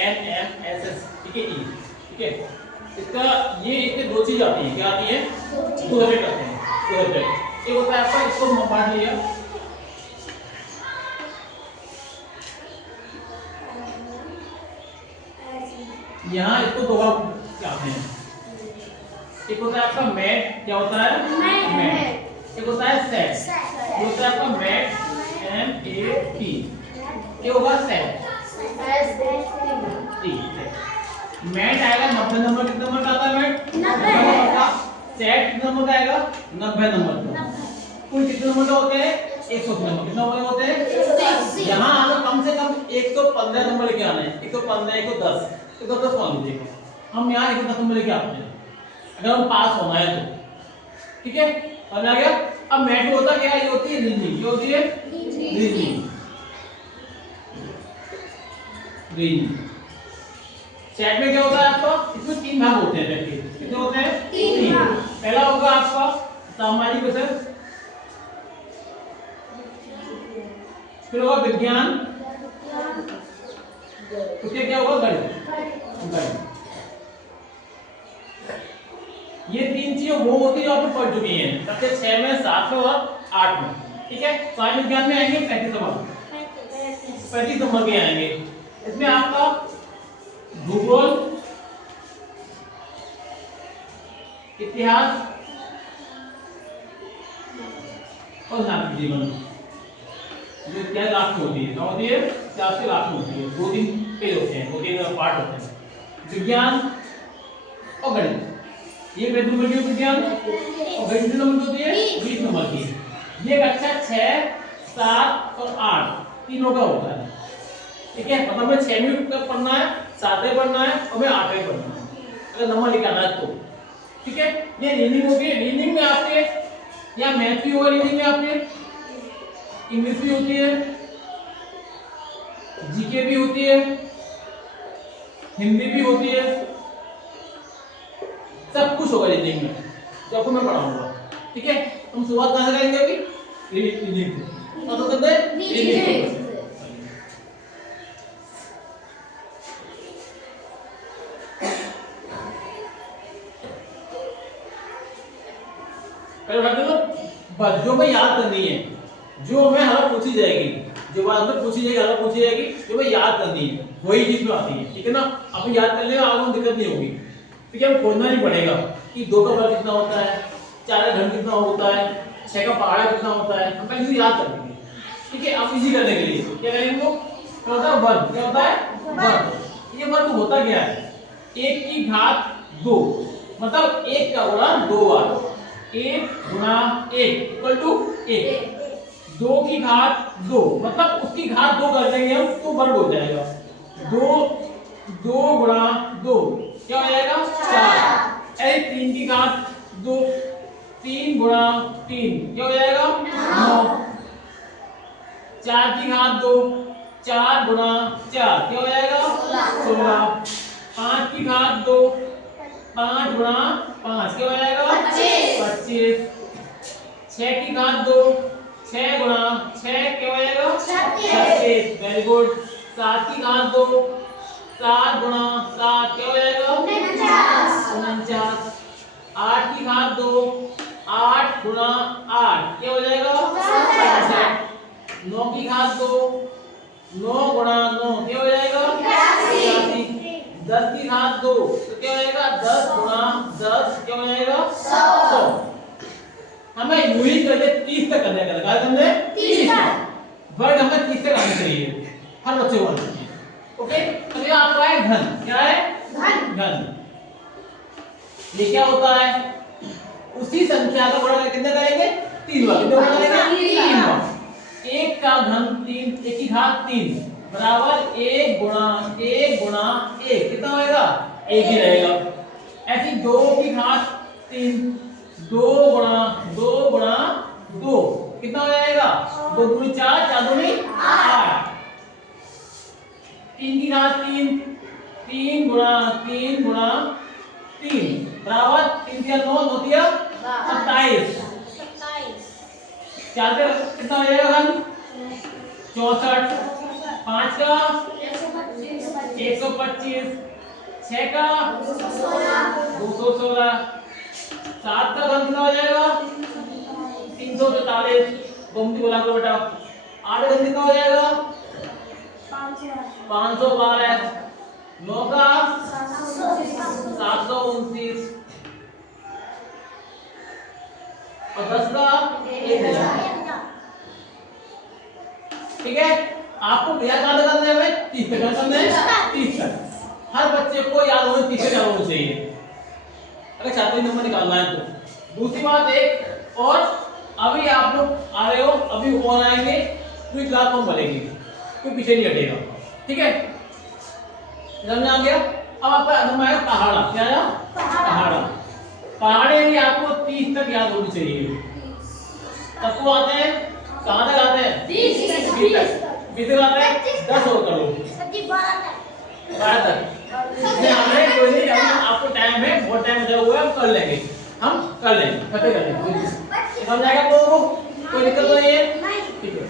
NMSS, ठीक है, ई, ठीक है। इसका ये इसके दो चीज आती है, क्या आती है? 200 आते हैं, 200। एक होता है आपका, इसको बांट लिया, यहाँ इसको दो बार क्या आते हैं। एक होता है आपका मैट, क्या होता है? मैट। एक होता है सेट, ये होता है आपका मैट, MAT, ये होगा सेट, मैट आएगा 90 नंबर। कितना नंबर का आता है मैट? 90 नंबर का। सेट कितना नंबर का आएगा? 90 नंबर का। कुल कितने नंबर का होते हैं? 180 नंबर। कितना नंबर होते हैं? यहाँ आना कम से कम 115 नंबर लेके आना है। 115, 110, 110 मान लीजिए। हम यहाँ 110 नंबर लेके आते हैं अगर हम पास होना है तो, ठीक है, समझ आ गया? अब मैट होता क्या है? ये होती है रीजनिंग, ये होती है रीजनिंग। सेट में क्या होता है आपका? इसमें 3 भाग होते हैं सेट के। कितने होते हैं? 3 भाग। पहला होगा आपका सामाजिक विषय, फिर होगा विज्ञान, उसके क्या होगा? गणित। ये 3 चीजें वो होती है जो आपने पढ़ चुकी हैं सबसे 6 में, 7 में और 8 में, ठीक है। सामाजिक विज्ञान में आएंगे 35 नंबर के आएंगे। इसमें आपका भूगोल, इतिहास और नागरिक जीवन, जो क्या लास्ट में होती है, क्या होती है? 4 से लास्ट में होती है। 2-3 पेज होते हैं, 2-3 पार्ट होते हैं। विज्ञान और गणित, ये 20 नंबर की विज्ञान और गणित नंबर होती है 20 नंबर की। ये कक्षा 6, 7 और 8 तीनों का होता है, ठीक है। मतलब हमें 6 में पढ़ना है, 7 में पढ़ना है और हमें 8 में पढ़ना है, अगर नंबर निकालना है तो, ठीक है। ये रीजनिंग होगी। रीजनिंग में आपके या मैथ भी होगा, रीजनिंग में आपके इंग्लिश भी होती है, जीके भी होती है, हिंदी भी होती है, सब कुछ होगा रीजनिंग में जो आपको मैं पढ़ाऊंगा, ठीक है। हम शुरुआत कहां से करेंगे? अभी रीजनिंग से। तो करते हैं रीजनिंग। पहले बात करो, जो मैं याद करनी है, जो हमें हर पूछी जाएगी, जो बात हमें पूछी जाएगी, हर पूछी जाएगी, जो हमें याद करनी है, वही चीज में आती है, ठीक है ना। आपको याद करने में आगे दिक्कत नहीं होगी, ठीक है। खोजना नहीं पड़ेगा कि 2 का वर्ग कितना होता है, 4 का घन कितना होता है, 6 का पहाड़ा कितना होता है, हम पहले से याद कर लेंगे, ठीक है। अब इजी करने के लिए क्या करेंगे? वो क्या होता है? वर्ग। क्या होता है? वर्ग। ये वर्ग होता क्या है? 1 की घात 2, मतलब 1 का गुणा 2 बार, 1 गुणा 1 इक्वल टू 1। 2 की घात 2, मतलब उसकी घात 2 कर देंगे हम तो वर्ग हो जाएगा। 2 गुणा 2 क्या हो जाएगा? 4। ऐसे 3 की घात 2, 3 गुणा 3 क्या हो जाएगा? 9। 4 की घात 2, 4 गुणा 4 क्या हो जाएगा? 16। 5 की घात 2, 5 गुणा 5 क्या हो जाएगा? 25। 6 की घात 2, 6 गुणा 6 क्या हो जाएगा? 36। Very good. 7 की घात 2, 7 गुणा 7 क्या हो जाएगा? 49। 8 की घात 2, 8 गुणा 8 क्या हो जाएगा? 64। 9 की घात 2, 9 गुणा 9 क्या हो जाएगा? 86। 10 की घात 2 तो क्या हो जाएगा? 10 गुणा 10 क्या हो जाएगा? 100। हमें यूं ही करके 30 तक करने का लगा, हमने 30 तक वर्ग हमें 30 तक आना चाहिए हर बच्चे को। ओके, तो ये आपका है घन। क्या है? घन। ये क्या होता है? उसी संख्या का गुणा कितने करेंगे? 3 बार। कितने गुणा करेंगे? 3 बार। 1 का घन 3, 1 की घात 3 बराबर 1 गुणा 1 गुणा 1 कितना होएगा? 1 ही रहेगा। ऐसी 2 की घात 3, 2 गुणा 2 गुणा 2 कितना हो जाएगा? 2 दूनी 4, 4 दूनी 8। 3 की घात 3, 3 गुणा 3 गुणा 3 बराबर 3 दिया 9, 9 दिया 27। 4 का कितना हो जाएगा? 64। 5 का 125, 6 का 216, 7 का घन कितना हो जाएगा 344, गोमती बोला करो बेटा। 8 का घन कितना हो जाएगा 512, 9 का 729 और 10 का 1000। ठीक है, आपको क्या याद करना है भाई 30 तक करना है 30 तक। हर बच्चे को याद होना 30 तक याद होना चाहिए अगर चाहते हैं नंबर निकालना है तो। दूसरी बात एक और, अभी आप लोग आ रहे हो, अभी और आएंगे पूरी क्लास फॉर्म भरेगी, कोई पीछे नहीं हटेगा। ठीक है, समझ आ गया। अब आपका नंबर आएगा पहाड़ा। क्या आया पहाड़ा। पहाड़े भी आपको 30 तक याद होनी चाहिए। सबको आते हैं, कहां तक आते हैं 20 तक। 20 तक आते हैं 10 और करो 12 तक। हमें कोई नहीं, आपको टाइम है, बहुत टाइम बचा हुआ है, हम कर लेंगे, हम कर लेंगे, फतेह कर लेंगे। समझ आएगा आप लोगों को, कोई दिक्कत तो नहीं है। ठीक है,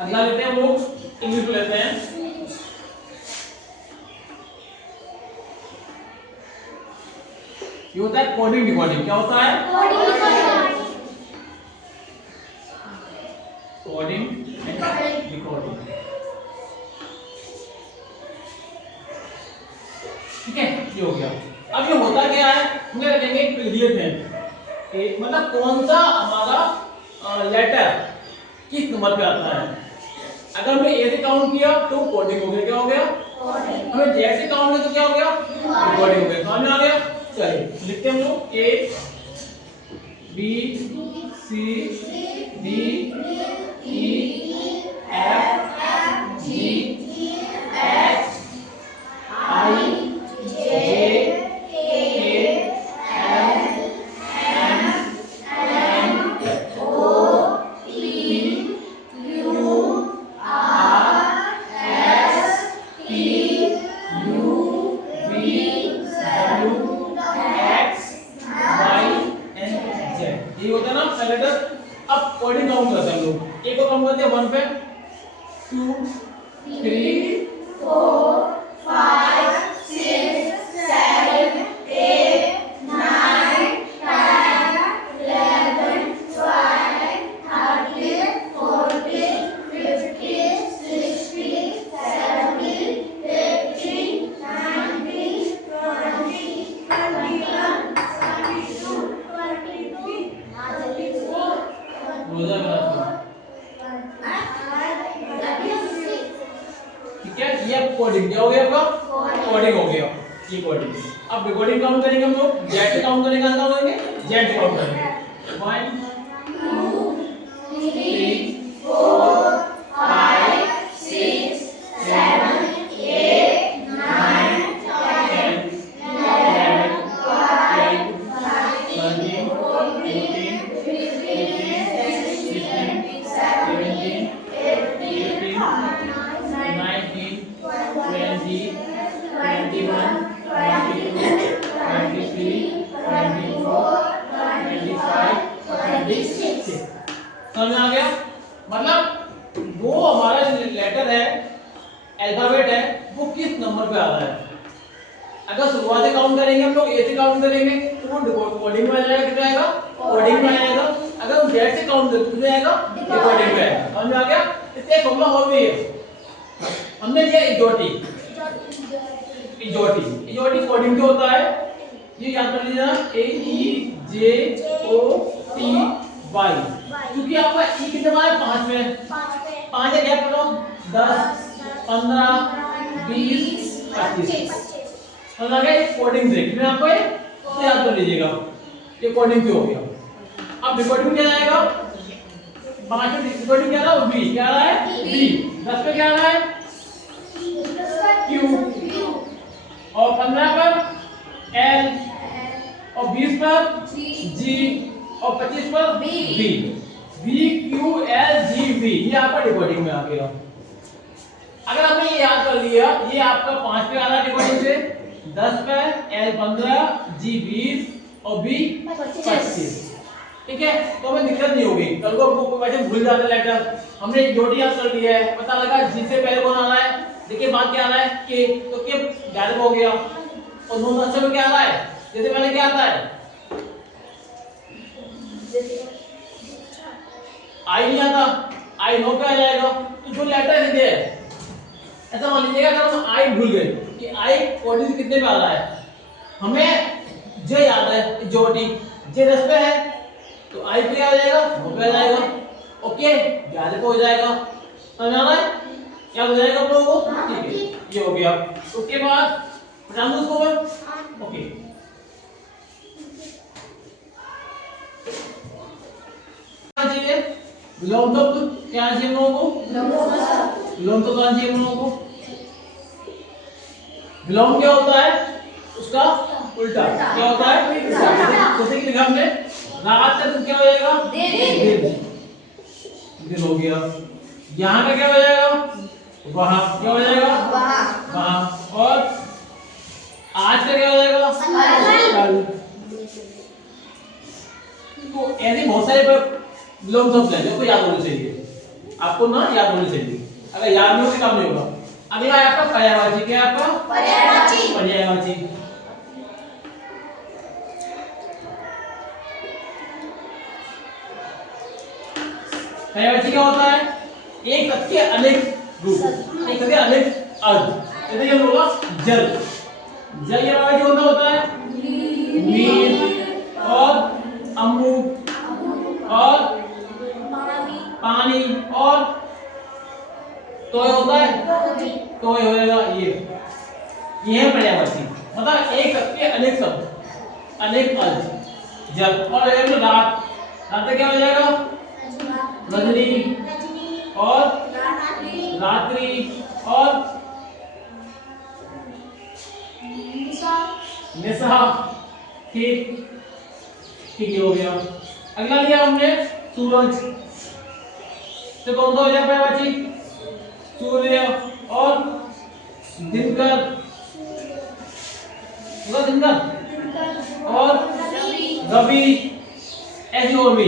अगला लेते हैं हम लोग इंग्लिश को लेते हैं। ये होता है कोडिंग डिकोडिंग। क्या होता है कोडिंग एंड डिकोडिंग। ठीक है, ये हो गया। अब ये होता क्या है, हम क्या करेंगे पीडीएफ में, मतलब कौन सा हमारा लेटर किस नंबर पे आता है। अगर हमने ए से काउंट किया तो कोडिंग हो गया। क्या हो गया हमें जेड से काउंट किया तो क्या हो गया डिकोडिंग हो गया। समझ में आ गया। चलिए लिखते हैं हम लोग A B C D E F G H I J K L M N O P Q R S T U V W X Y and Z. ये होता है ना लेटर। अब कोडिंग काउंट करते हैं हम लोग। एक को काउंट करते हैं 1 पे 2 3 4 5 6 7 8 9 10 11 12 13 14 15 16 17 18 19 20 21 22 ठीक है, ये कोडिंग क्या हो गया आपका कोडिंग हो गया। ये कोडिंग। अब डिकोडिंग काउंट करेंगे हम लोग। जेड से काउंट करेंगे, कहां काउंट करेंगे जेड से काउंट करेंगे 1 2 3 4 5 6 7 8 9 10 11 12 13 14 15 16 17 18 19 20 21 22 23 24 25 26। समझ में आ गया। मतलब वो हमारा लेटर है, अल्फाबेट है, वो किस नंबर पे आता है। अगर शुरुआत से काउंट करेंगे हम लोग, ए से काउंट करेंगे तो वो कोडिंग में आ जाएगा। कितना आएगा कोडिंग में आएगा। अगर हम जेड से काउंट करेंगे कितना आएगा डिकोडिंग में आएगा। समझ में आ गया। इससे एक फॉर्मूला और भी है, हमने लिया इजोटी। इजोटी इजोटी कोडिंग जो होता है, ये याद कर लीजिए ना, ए ई जे ओ टी वाई। क्योंकि आपका ई कितने बार है 5 में, 5 है गैप करो 10 15 20 25। समझ आ गया। ये कोडिंग से मैं आपको ये याद कर लीजिएगा, ये कोडिंग से हो गया। अब डिकोडिंग क्या आएगा 5 में डिकोडिंग क्या रहा है बी। क्या रहा है बी। 10 पे क्या रहा है क्यू और 15 पर एल और 20 पर जी और 25 पर B. B Q L G B, ये आपका डिकोडिंग में आ गया। अगर हमने ये याद कर लिया, ये आपका 5 पे आ रहा है डिवाइड से 10 पे, L 15, G 20 और B 25। ठीक है, तो हमें दिक्कत नहीं होगी। कल को आपको वैसे भूल जाते लेटर, हमने जोड़ी याद कर लिया है, पता लगा G से पहले कौन आ रहा है, देखिए बात क्या आ रहा है K, तो K गायब हो गया। और नोन आंसर में क्या आ रहा है, जैसे पहले क्या आता है आई नहीं आता, आई नो पे आ जाएगा। तो जो लेटर है ऐसा मान लीजिएगा अगर हम आई भूल गए कि आई कोऑर्डिनेट कितने पे आ रहा है, हमें जे याद है जोड़ी जे 10 पे है तो आई पे आ जाएगा, नो पे आ जाएगा। ओके, 11 पे हो जाएगा। समझ आ रहा है क्या हो जाएगा आप लोगों को? ठीक है, ये हो गया। उसके बाद पहचान दो उसको मैं। ओके, चाहिए विलोम तो क्या चाहिए हम लोगों को? विलोम तो कहाँ चाहिए हम लोगों को? विलोम क्या होता है, उसका उल्टा क्या होता है? जैसे कि लिखा हमने रात का दिन क्या हो जाएगा? दिन हो गया। यहाँ का क्या हो जाएगा? वहाँ क्या हो जाएगा? वहाँ। और आज का क्या हो जाएगा? कल। तो ऐसे बहुत सारे विलोम शब्द हैं जो आपको याद होने चाहिए, आपको ना याद होने चाहिए। अगर याद नहीं हो तो काम नहीं होगा। अगला है आपका पर्यायवाची। क्या है आपका? पर्यायवाची। पर्यायवाची पर्यायवाची क्या होता है? एक तत्व के अनेक रूप, एक तत्व के अनेक अर्थ। जैसे हम बोला जल, जल ये पर्यायवाची होता है नीर और अमृत और पानी और तो होता है तो हो जाएगा ये है पर्यायवाची। मतलब एक तत्व के अनेक शब्द, अनेक अर्थ। जल और रात, रात का क्या हो जाएगा? रजनी और रात्रि और निशा। ठीक ठीक हो गया। अगला लिया हमने सूरज, तो कौन सा हो जाएगा पर्यायवाची? सूर्य और दिनकर, दिनकर और रवि, ऐसी और भी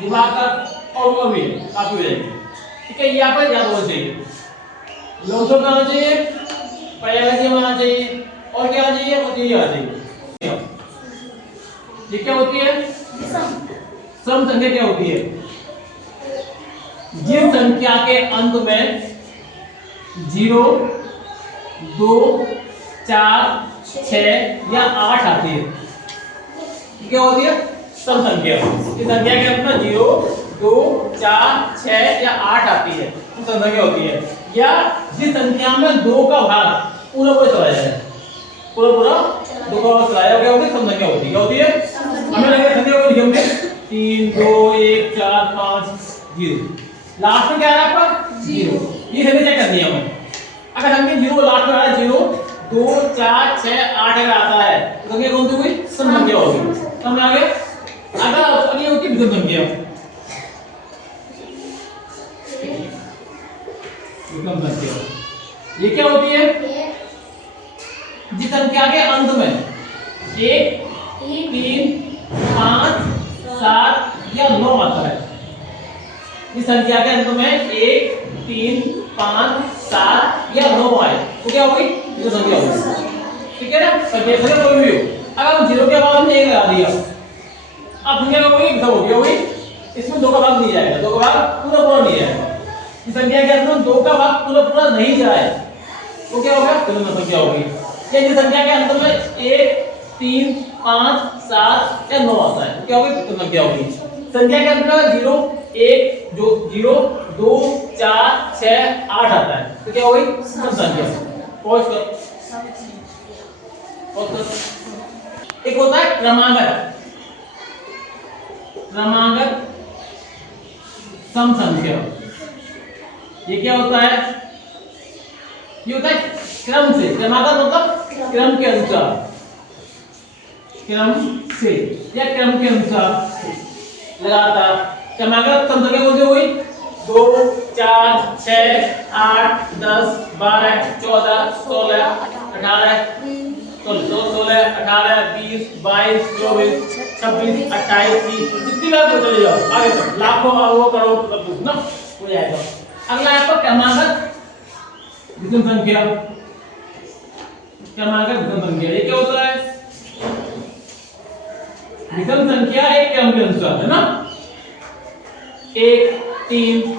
दिवाकर और भी काफी हो जाएगी। ठीक है, ये यहाँ पर याद होना चाहिए। लोग तो आना चाहिए, पर्यायवाची आना चाहिए और क्या आना चाहिए? वो यही आना चाहिए। ये क्या होती है? सम संख्या क्या होती है? जिस संख्या के अंत में 0, 2, 4, 6 या 8 आती है, क्या होती है? सम संख्या। इस संख्या के अंत में 0, 2, 4, 6 या 8 आती है, तो सम संख्या होती है। या जिस संख्या में 2 का भाग पूरा पूरा चला जाए, पूरा 2 का भाग चला जाए, क्या होती है? सम संख्या होती है। क्या होती है? हमें लगेगा संख्या को लिखेंगे 3, 2, 1, 4, 5, 0। लास्ट में क्या है आपका? 0। ये हमें चेक करनी है हमें। अगर हमने 0 लास्ट में आया 0, 2, 4, 6, 8 अगर आता है तो संख्या कौन सी हुई? सम संख्या होगी। समझ आ गया? अगर ये होती विषम संख्या, विषम संख्या ये क्या होती है? जिस संख्या के अंत में 1, 3, 5, 7 या 9 आता है, इस संख्या के अंत में 1, 3, 5, 7 या 9 आए तो क्या होगी? ये संख्या होगी। ठीक है ना? संख्या कोई भी हो, अगर हम 0 के बाद हमने 1 लगा दिया, अब संख्या का कोई विषम हो गया होगी, इसमें 2 का भाग नहीं जाएगा, 2 का भाग पूरा पूरा नहीं जाएगा। इस संख्या के अंत में 2 का भाग पूरा पूरा नहीं जाए तो क्या होगा? विषम संख्या होगी। या जिस संख्या के अंत में 1, 3, 5, 7 या 9 आता है तो क्या होगी? विषम संख्या होगी। संख्या के अंत में 0, 1, 0, 2, 4, 6, 8 आता है तो क्या होगी? सम संख्या। पॉज कर। एक होता है क्रमागत, क्रमागत सम संख्या। ये क्या होता है? ये होता है क्रम से, क्रमागत मतलब क्रम के अनुसार, क्रम से या क्रम के अनुसार लगातार। क्रमागत सम संख्या कौन सी हुई? 2 4 6 8 10 12 14 16 18 16 18 20 22 24 26 28 30 जितनी बार को चले जाओ आगे तक लाखों अरबों करोड़ तक कुछ ना हो जाएगा। अगला है आपका क्रमागत विषम संख्या। क्रमागत विषम संख्या ये क्या होता है? विषम संख्या एक क्रम के अनुसार है ना, 1 3